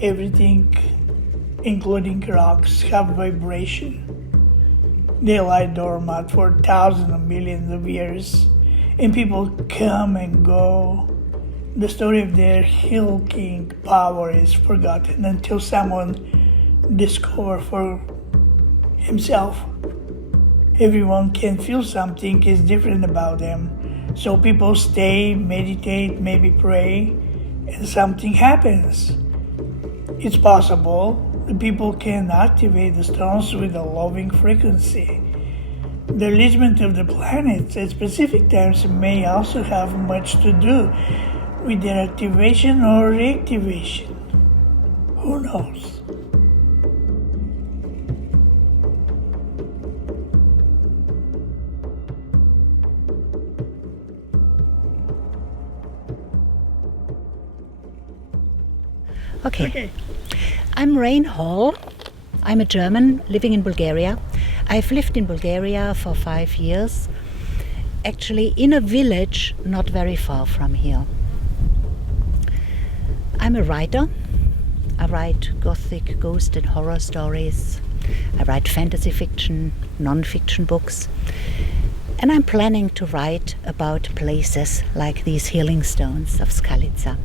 Everything, including rocks, have vibration. They lie dormant for thousands of millions of years, and people come and go. The story of their healing power is forgotten until someone discovers for himself. Everyone can feel something is different about them. So people stay, meditate, maybe pray, and something happens. It's possible the people can activate the stones with a loving frequency. The alignment of the planets at specific times may also have much to do with their activation or reactivation. Who knows? Okay. I'm Rain Hall. I'm a German living in Bulgaria. I've lived in Bulgaria for 5 years, actually in a village not very far from here. I'm a writer. I write gothic, ghost and horror stories. I write fantasy fiction, non-fiction books. And I'm planning to write about places like these healing stones of Skalitza.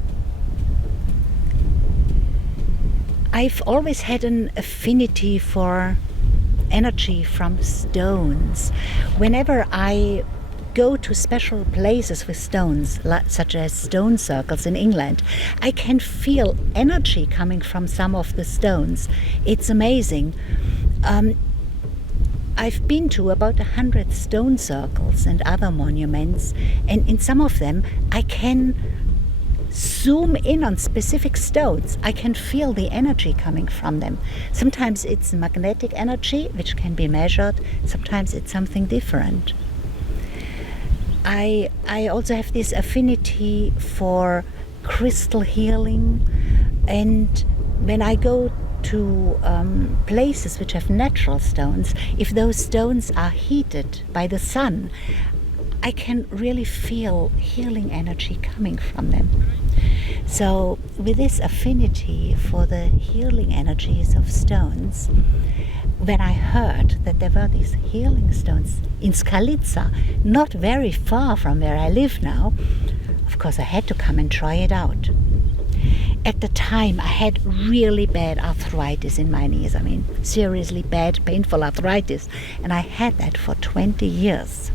I've always had an affinity for energy from stones. Whenever I go to special places with stones, such as stone circles in England, I can feel energy coming from some of the stones. It's amazing. I've been to about 100 stone circles and other monuments, and in some of them I can zoom in on specific stones. I can feel the energy coming from them. Sometimes it's magnetic energy, which can be measured. Sometimes it's something different. I also have this affinity for crystal healing, and when I go to places which have natural stones, if those stones are heated by the sun, I can really feel healing energy coming from them. So with this affinity for the healing energies of stones, when I heard that there were these healing stones in Skalitza, not very far from where I live now, of course I had to come and try it out. At the time I had really bad arthritis in my knees. I mean, seriously bad, painful arthritis, and I had that for 20 years.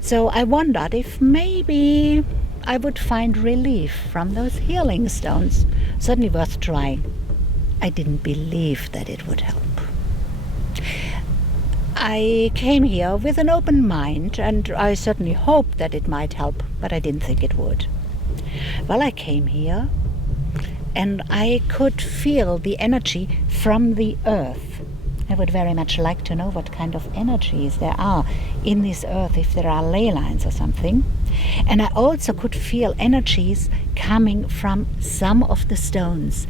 So I wondered if maybe I would find relief from those healing stones. Certainly worth trying. I didn't believe that it would help. I came here with an open mind, and I certainly hoped that it might help, but I didn't think it would. Well, I came here, and I could feel the energy from the earth. I would very much like to know what kind of energies there are in this earth, if there are ley lines or something. And I also could feel energies coming from some of the stones.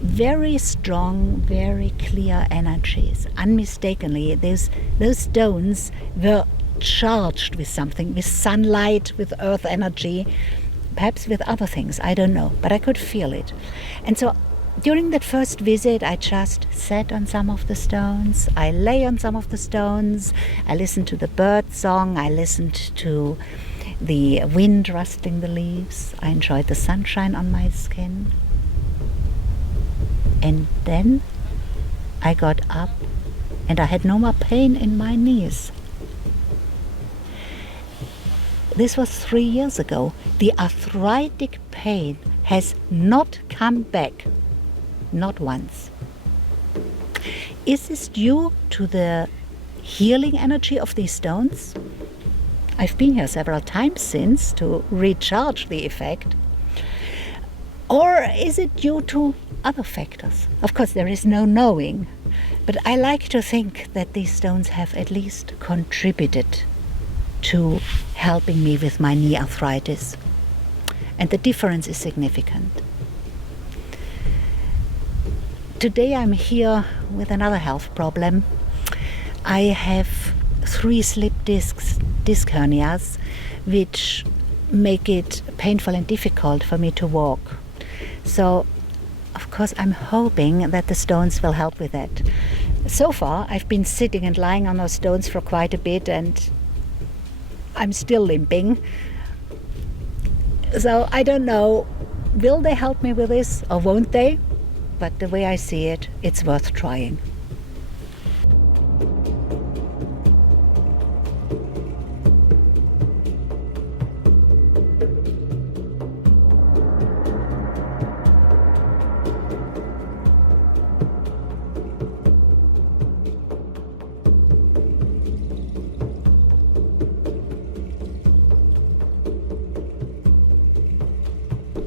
Very strong, very clear energies. Unmistakably, those stones were charged with something, with sunlight, with earth energy, perhaps with other things, I don't know, but I could feel it. And so during that first visit, I just sat on some of the stones, I lay on some of the stones, I listened to the bird song, I listened to the wind rustling the leaves, I enjoyed the sunshine on my skin. And then I got up and I had no more pain in my knees. This was 3 years ago. The arthritic pain has not come back. Not once. Is this due to the healing energy of these stones? I've been here several times since to recharge the effect. Or is it due to other factors? Of course, there is no knowing. But I like to think that these stones have at least contributed to helping me with my knee arthritis. And the difference is significant. Today I'm here with another health problem. I have 3 slip disc hernias, which make it painful and difficult for me to walk. So of course, I'm hoping that the stones will help with that. So far, I've been sitting and lying on those stones for quite a bit, and I'm still limping. So I don't know, will they help me with this or won't they? But the way I see it, it's worth trying.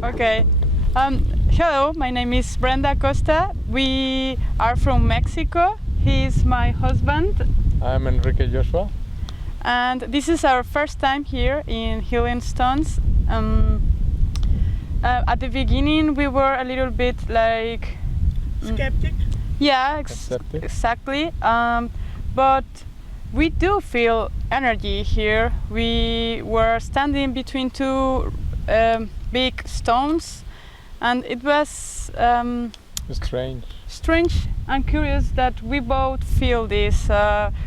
Okay. Hello, my name is Brenda Costa. We are from Mexico. He is my husband. I'm Enrique Joshua. And this is our first time here in Healing Stones. At the beginning, we were a little bit like... Skeptic? Yeah, Skeptic. exactly. But we do feel energy here. We were standing between two big stones, and it was strange and curious that we both feel this.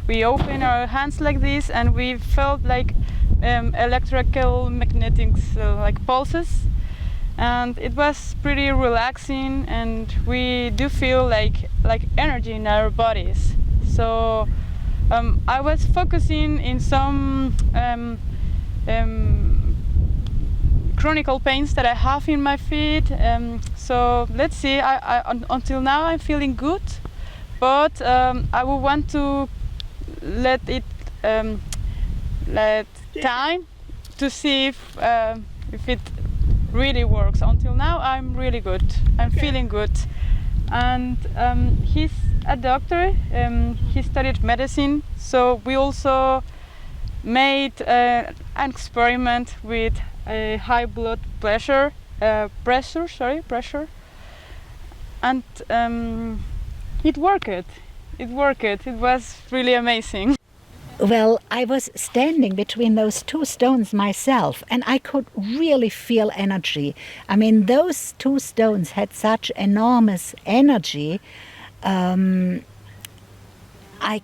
We open our hands like this, and we felt like electrical magnetics, like pulses, and it was pretty relaxing, and we do feel like energy in our bodies. So I was focusing in some chronic pains that I have in my feet. So let's see. Until now I'm feeling good, but I would want to let time to see if it really works. Until now I'm really good. I'm feeling good, and he's a doctor. He studied medicine, so we also made an experiment with high blood pressure, and it worked. It was really amazing. Well, I was standing between those two stones myself, and I could really feel energy. I mean, those two stones had such enormous energy. I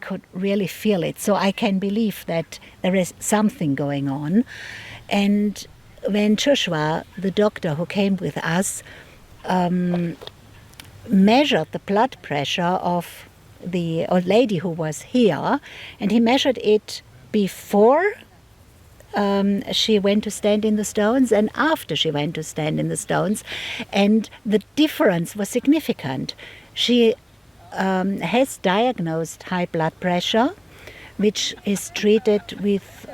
could really feel it, so I can believe that there is something going on. And when Joshua, the doctor who came with us, measured the blood pressure of the old lady who was here, and he measured it before she went to stand in the stones and after she went to stand in the stones, and the difference was significant. She has diagnosed high blood pressure, which is treated with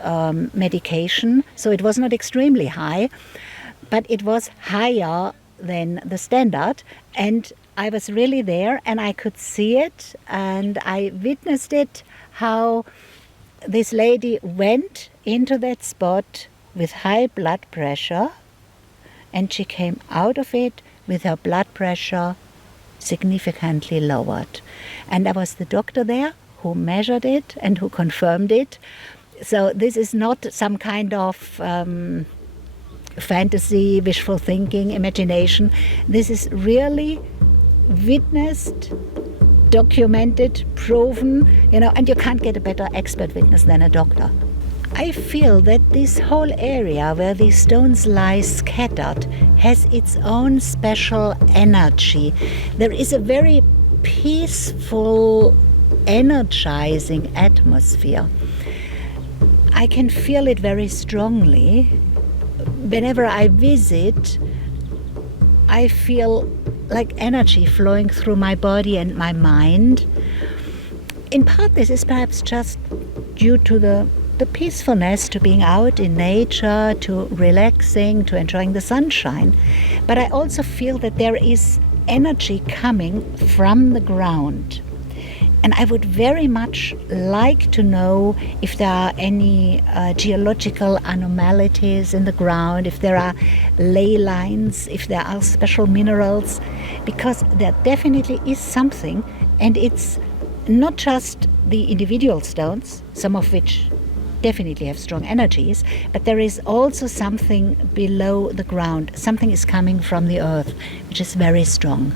medication. So it was not extremely high, but it was higher than the standard. And I was really there, and I could see it, and I witnessed it, how this lady went into that spot with high blood pressure, and she came out of it with her blood pressure significantly lowered. And there was the doctor there who measured it and who confirmed it. So this is not some kind of fantasy, wishful thinking, imagination. This is really witnessed, documented, proven, and you can't get a better expert witness than a doctor. I feel that this whole area where these stones lie scattered has its own special energy. There is a very peaceful, energizing atmosphere. I can feel it very strongly. Whenever I visit, I feel like energy flowing through my body and my mind. In part, this is perhaps just due to the peacefulness, to being out in nature, to relaxing, to enjoying the sunshine. But I also feel that there is energy coming from the ground. And I would very much like to know if there are any geological anomalies in the ground, if there are ley lines, if there are special minerals, because there definitely is something, and it's not just the individual stones, some of which definitely have strong energies, but there is also something below the ground. Something is coming from the earth, which is very strong.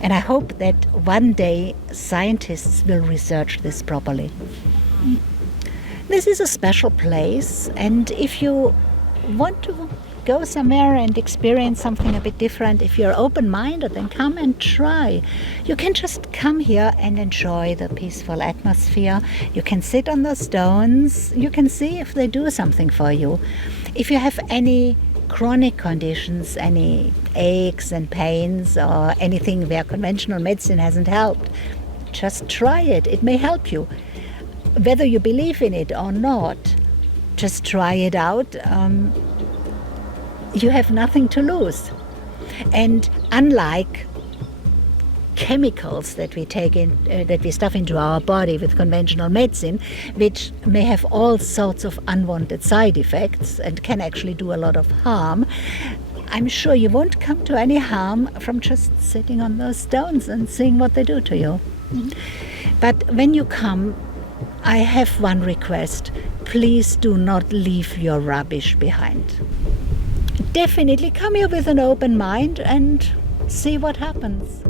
And I hope that one day scientists will research this properly. This is a special place, and if you want to go somewhere and experience something a bit different, if you're open-minded, then come and try. You can just come here and enjoy the peaceful atmosphere. You can sit on the stones. You can see if they do something for you. If you have any chronic conditions, any aches and pains, or anything where conventional medicine hasn't helped, just try it. It may help you. Whether you believe in it or not, just try it out. You have nothing to lose. And unlike chemicals that we take in, that we stuff into our body with conventional medicine, which may have all sorts of unwanted side effects and can actually do a lot of harm, I'm sure you won't come to any harm from just sitting on those stones and seeing what they do to you. But when you come, I have one request. Please do not leave your rubbish behind. Definitely come here with an open mind and see what happens.